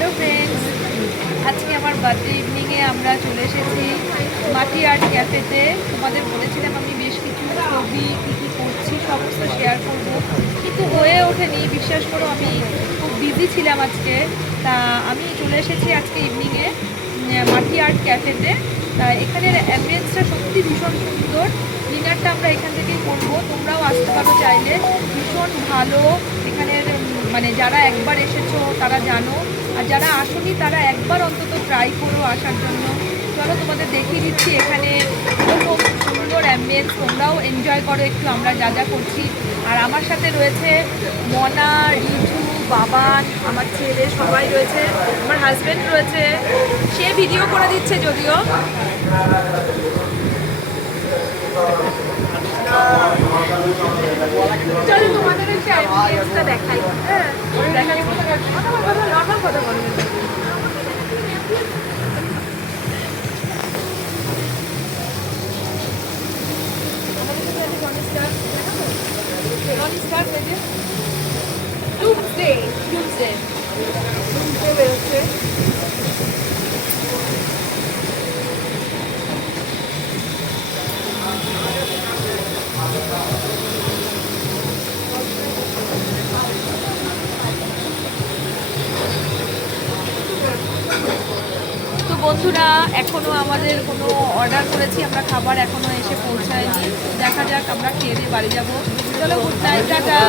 Hello friends, আজকে আমার birthday ইভিনিংয়ে আমরা চলে এসেছি মাটি আর্ট ক্যাফেতে। তোমাদের বলেছিলাম আমি বেশ কিছু ছবি কী কী করছি সমস্ত শেয়ার করব, কিন্তু হয়ে ওঠেনি। বিশ্বাস করো, আমি খুব বিজি ছিলাম আজকে। তা আমি চলে এসেছি আজকে ইভিনিংয়ে মাটি আর্ট ক্যাফেতে। তা এখানের অ্যাম্বিয়েন্সটা সত্যি ভীষণ সুন্দর। ডিনারটা আমরা এখান থেকেই করবো, তোমরাও আসতে পারো চাইলে। ভীষণ ভালো এখানের, মানে যারা একবার এসেছো তারা জানো, আর যারা আসোনি তারা একবার অন্তত ট্রাই করো আসার জন্য। চলো তোমাদের দেখিয়ে দিচ্ছি এখানে এরকম সুন্দর অ্যাম্বিয়েন্স, তোমরাও এনজয় করো একটু আমরা যা যা করছি। আর আমার সাথে রয়েছে মনা, রিজু, বাবান, আমার ছেলে, সবাই রয়েছে। আমার হাজব্যান্ড রয়েছে, সে ভিডিও করে দিচ্ছে যদিও। চলো তোমাদের একটু অ্যাম্বিয়েন্সটা দেখাই। হ্যাঁ দেখাই, নর্মাল কথা বলবেন। বেরোচ্ছে। তো বন্ধুরা, এখনও আমাদের কোনো অর্ডার করেছি আমরা, খাবার এখনও এসে পৌঁছায়নি। দেখা যাক, আমরা খেয়ে দিয়ে বাড়ি যাবো। চলো, গুড নাইট, টাটা।